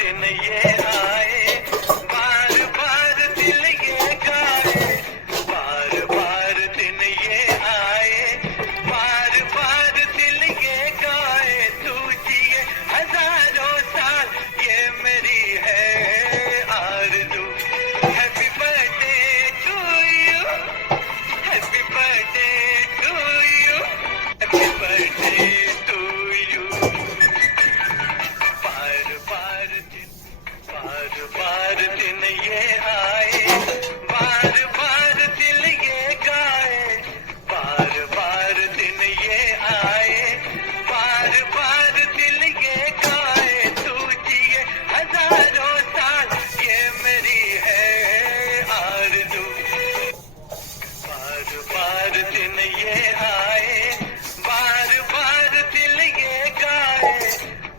दिन ये आए, बार बार दिल ये गाए, बार बार दिन ये आए, बार बार दिल ये गाए, तू जिए हजारों साल ये मेरी है आरज़ू। Happy birthday to you, happy birthday to you, happy birthday to you. बार बार दिन ये आए, बार बार दिल ये गाए, बार बार दिन ये आए, बार बार दिल ये गाए, तू जिए हजारों साल ये मेरी है आरज़ू। बार बार दिन ये आए, बार बार दिल ये गाए,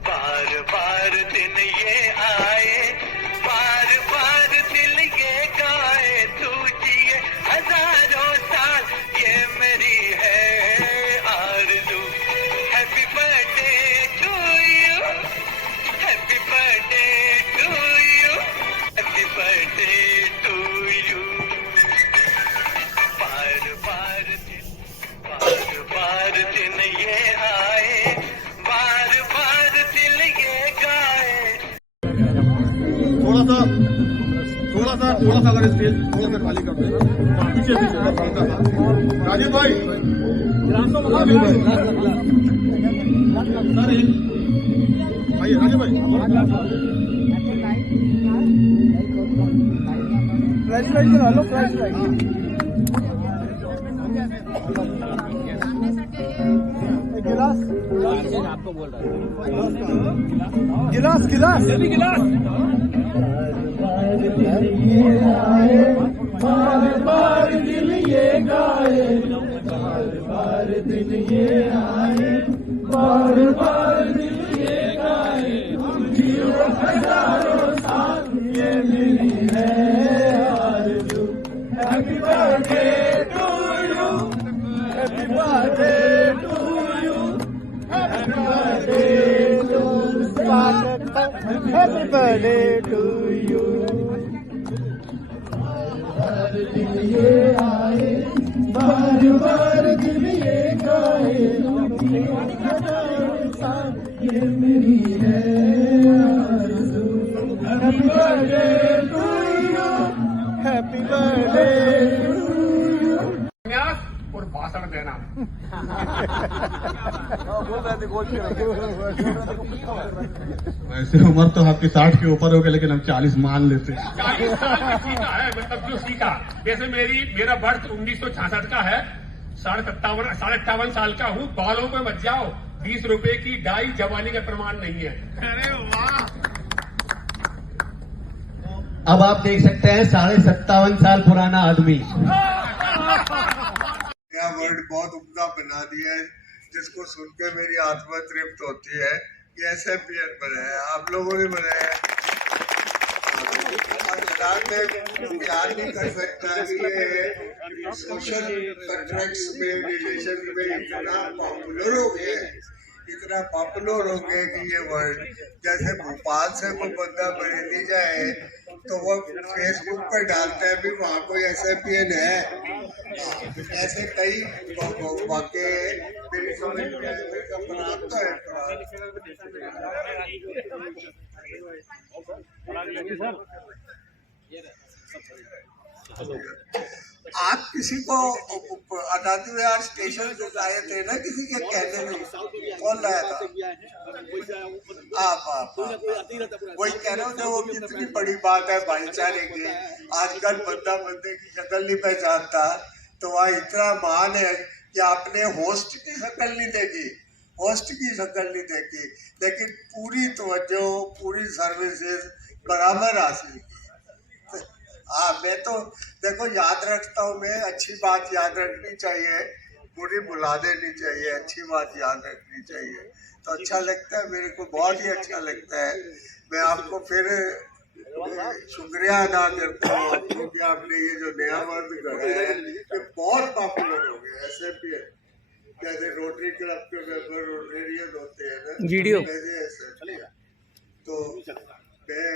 बार बार दिन ये आए, बार बार दिल ये गाए, तू जिए हजारों साल ये मेरी है आरज़ू। Happy birthday to you, happy birthday to you, happy birthday to you. बार बार दिन ये आए, बार बार दिल ये गाए। थोड़ा सा अगर स्टेज थोड़ा सा खाली कर दे, पीछे राजीव भाई, सर आइए राजीव भाई। फ्लैश लाइट लगा लो, फ्लैश लाइट। गिलास आपको बोल रहा है, गिलास गिलास जल्दी गिलास। बार बार दिल ये गाए, बार बार दिल ये आए, बार बार दिल ये गाए, जियो हजारों साल ये मेरी है आरज़ू। Happy birthday to you, happy birthday to you, happy birthday to happy birthday to you. बार दिन ये आए, बार बार दिन ये गाए, हजारों साल ये मेरी है आरज़ू। Happy birthday to you, happy birthday to you. और भाषण देना वैसे उम्र तो आपकी 60 के ऊपर हो गई, लेकिन हम 40 मान लेते हैं। 40 साल का सीखा है, मतलब जो सीखा। जैसे मेरा बर्थ 1966 का है, 57 साल का हूँ। बालों पे मत जाओ, 20 रुपए की डाई जवानी का प्रमाण नहीं है। अरे वाह। अब आप देख सकते हैं 57.5 साल पुराना आदमी। यह वर्ड बहुत उम्दा बना दिया है, जिसको सुन के मेरी आत्मा तृप्त होती है कि SMPN बनाया, आप लोगों ने बनाया। प्यार नहीं कर सकता कि ये सोशल कॉन्ट्रैक्ट्स में, रिलेशन में इतना पॉपुलर हो गया है, इतना पॉपुलर हो गया कि ये वर्ड, जैसे भोपाल से कोई बंदा बरेली जाए तो वो फेसबुक पर डालता है भी वहाँ कोई SMPN है। ऐसे कई वाक़े मेरी समझ में आए, मेरा अपराध तो है। आप किसी को आजादी विहार स्टेशन से लाए थे ना, किसी के कहने में, कौन लाया था? आप वही कह रहे हो, वो कितनी बड़ी बात है भाईचारे की। आजकल बंदा बंदे की शक्ल नहीं पहचानता, तो वह इतना महान है कि आपने होस्ट की शक्ल नहीं देखी, होस्ट की शक्ल नहीं देखी, लेकिन पूरी तवज्जो, पूरी सर्विसेज बराबर हासिल की। हाँ, मैं तो देखो याद रखता हूँ, मैं अच्छी बात याद रखनी चाहिए, बुरी भुला देनी चाहिए, अच्छी बात याद रखनी चाहिए। तो अच्छा लगता है, मेरे को बहुत ही अच्छा लगता है। मैं आपको फिर शुक्रिया अदा करता हूँ क्योंकि आपने ये जो नया वर्ड गढ़ा है ये बहुत पॉपुलर हो गया। SMPN जैसे रोटरी क्लब के मेंबर रोटेरियन होते हैं ना, वीडियो तो मैं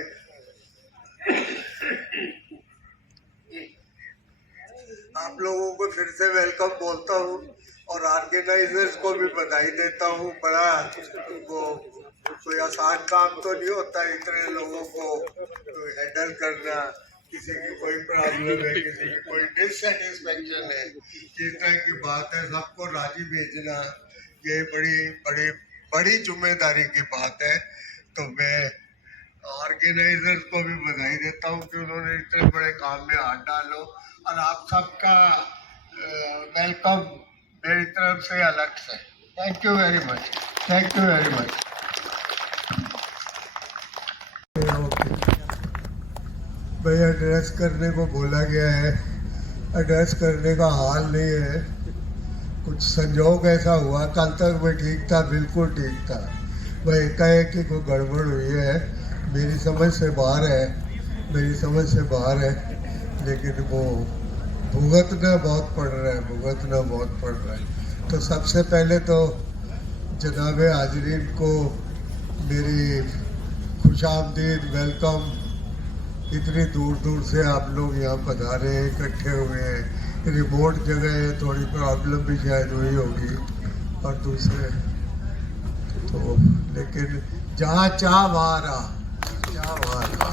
आप लोगों को फिर से वेलकम बोलता हूँ और ऑर्गेनाइजर्स को भी बधाई देता हूँ। बड़ा वो कोई आसान काम तो नहीं होता इतने लोगों को हैंडल करना। किसी की कोई प्रॉब्लम है, किसी की कोई डिससेटिस्फेक्शन है, किस तरह की बात है, सबको राजी भेजना ये बड़ी जिम्मेदारी की बात है। तो मैं ऑर्गेनाइजर्स को भी बधाई देता हूँ कि उन्होंने इतने बड़े काम में हाथ डालो और आप सबका वेलकम मेरी तरफ से अलग से। Thank you very much, thank you very much. भाई एड्रेस करने को बोला गया है, एड्रेस करने का हाल नहीं है। कुछ संजोग ऐसा हुआ, कल तक मैं ठीक था, बिल्कुल ठीक था। भाई एकाएक की कोई गड़बड़ हुई है, मेरी समझ से बाहर है, मेरी समझ से बाहर है। लेकिन वो भुगतना बहुत पड़ रहा है, भुगतना बहुत पड़ रहा है। तो सबसे पहले तो जनाब हाजरीन को मेरी खुशामदीद, वेलकम। इतनी दूर दूर से आप लोग यहाँ पधारे हैं, इकट्ठे हुए हैं। रिमोट जगह है, थोड़ी प्रॉब्लम भी शायद हुई होगी और दूसरे तो, लेकिन जहाँ चाह वहाँ रहा, चाह वहाँ रहा।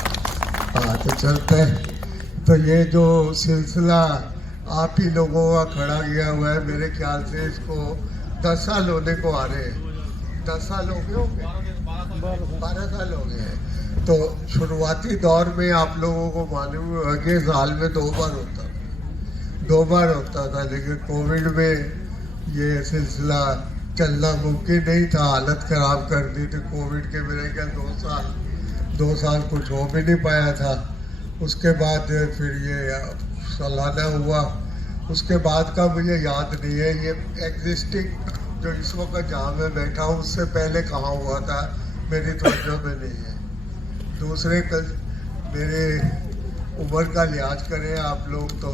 हाँ तो चलते हैं। तो ये जो सिलसिला आप ही लोगों का खड़ा गया हुआ है, मेरे ख्याल से इसको 10 साल होने को आ रहे हैं। 10 साल हो गए होंगे, 12 साल हो गए हैं। तो शुरुआती दौर में आप लोगों को मालूम है कि साल में 2 बार होता था, लेकिन कोविड में ये सिलसिला चलना मुमकिन नहीं था, हालत ख़राब कर दी थी कोविड के। मेरे ख्याल 2 साल कुछ हो भी नहीं पाया था। उसके बाद फिर ये सालाना हुआ, उसके बाद का मुझे याद नहीं है। ये एग्जिस्टिंग जो इस वक्त जहाँ मैं बैठा हूँ उससे पहले कहाँ हुआ था मेरी तवज्जो में नहीं है। दूसरे मेरे उम्र का लिहाज करें आप लोग, तो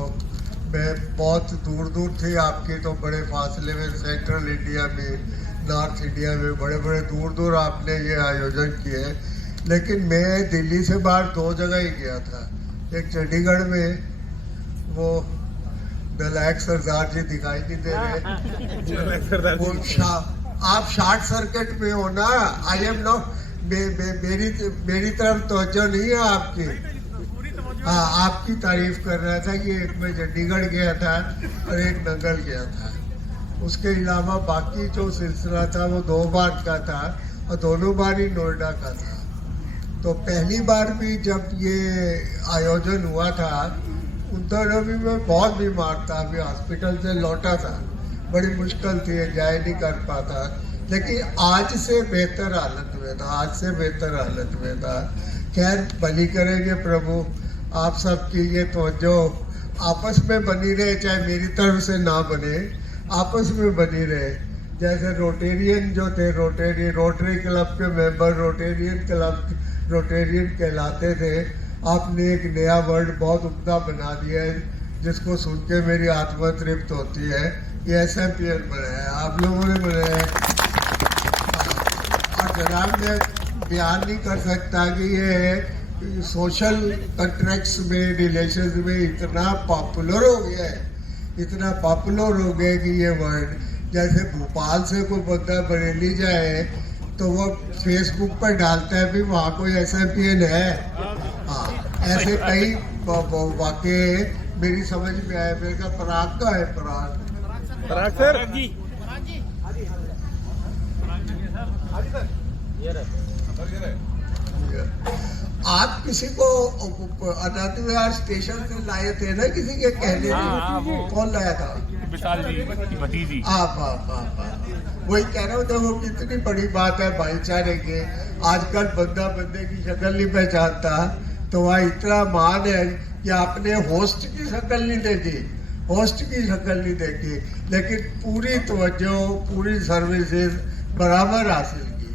मैं बहुत दूर थी आपकी, तो बड़े फासले में सेंट्रल इंडिया में, नॉर्थ इंडिया में बड़े दूर आपने ये आयोजन किए। लेकिन मैं दिल्ली से बाहर 2 जगह ही गया था। एक चंडीगढ़ में, वो नलायक सरदार जी दिखाई नहीं दे रहे, वो आप शॉर्ट सर्किट में हो ना। आई एम नॉट, मेरी तरफ तवज्जो नहीं है आपकी। हाँ, आपकी तारीफ कर रहा था कि एक मैं चंडीगढ़ गया था और एक नंगल गया था। उसके अलावा बाकी जो सिलसिला था वो 2 बार का था और दोनों बार ही नोएडा का था। तो पहली बार भी जब ये आयोजन हुआ था उन दोनों भी मैं बहुत बीमार था, अभी हॉस्पिटल से लौटा था, बड़ी मुश्किल थी, जाए नहीं कर पाता। लेकिन आज से बेहतर हालत में था, आज से बेहतर हालत में था। खैर भली करेंगे प्रभु, आप सबकी ये तवज्जो आपस में बनी रहे, चाहे मेरी तरफ से ना बने, आपस में बनी रहे। जैसे रोटेरियन जो थे, रोटरी क्लब के मेंबर रोटेरियन कहलाते थे। आपने एक नया वर्ड बहुत उम्दा बना दिया है जिसको सुन के मेरी आत्मा तृप्त होती है। ये SMPN बनाया है, आप लोगों ने बनाया है। और जनाब मैं बयान नहीं कर सकता कि ये सोशल कंट्रैक्ट्स में, रिलेशंस में इतना पॉपुलर हो गया है, इतना पॉपुलर हो गया कि ये वर्ड, जैसे भोपाल से कोई बंदा बरेली जाए तो वो फेसबुक पर डालता है भी वहाँ कोई SMPN है। हाँ, ऐसे कई वाक़े मेरी समझ में आए। मेरे का पराग का है, पराग सर जी। आप किसी को आजादी विहार स्टेशन से लाए थे ना, किसी के कहने में? कौन लाया था? विशाल जी की भतीजी। वही कह रहा हूँ, देखो कितनी बड़ी बात है भाईचारे के। आजकल बंदा बंदे की शक्ल नहीं पहचानता, तो वह इतना मान है कि आपने होस्ट की शक्ल नहीं देखी, होस्ट की शक्ल नहीं देखी, लेकिन पूरी तवज्जो, पूरी सर्विसेज बराबर हासिल की।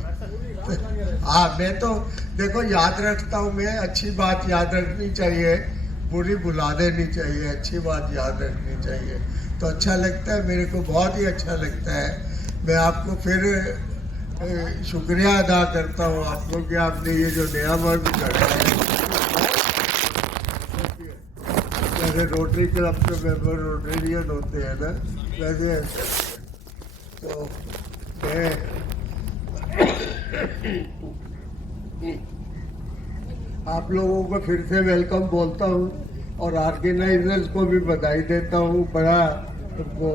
हाँ, मैं तो देखो याद रखता हूँ, मैं अच्छी बात याद रखनी चाहिए, बुरी भुला देनी चाहिए, अच्छी बात याद रखनी चाहिए। तो अच्छा लगता है, मेरे को बहुत ही अच्छा लगता है। मैं आपको फिर शुक्रिया अदा करता हूँ आपको कि आपने ये जो नया वर्ग गढ़ा है, जैसे रोटरी क्लब के मेंबर रोटेरियन होते हैं ना, वैसे तो मैं आप लोगों को फिर से वेलकम बोलता हूँ और ऑर्गेनाइजर्स को भी बधाई देता हूँ। बड़ा वो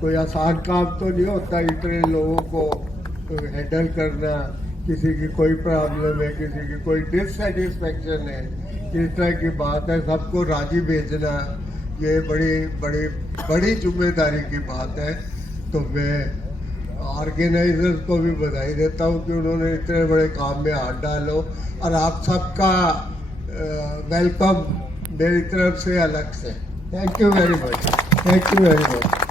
कोई आसान काम तो नहीं होता इतने लोगों को हैंडल करना, किसी की कोई प्रॉब्लम है, किसी की कोई डिससेटिस्फेक्शन है, इस तरह की बात है, सबको राजी भेजना, ये बड़ी बड़ी बड़ी जिम्मेदारी की बात है। तो मैं ऑर्गेनाइजर्स को भी बधाई देता हूँ कि उन्होंने इतने बड़े काम में हाथ डालो, और आप सबका वेलकम मेरी तरफ से अलग से। Thank you very much, thank you very much.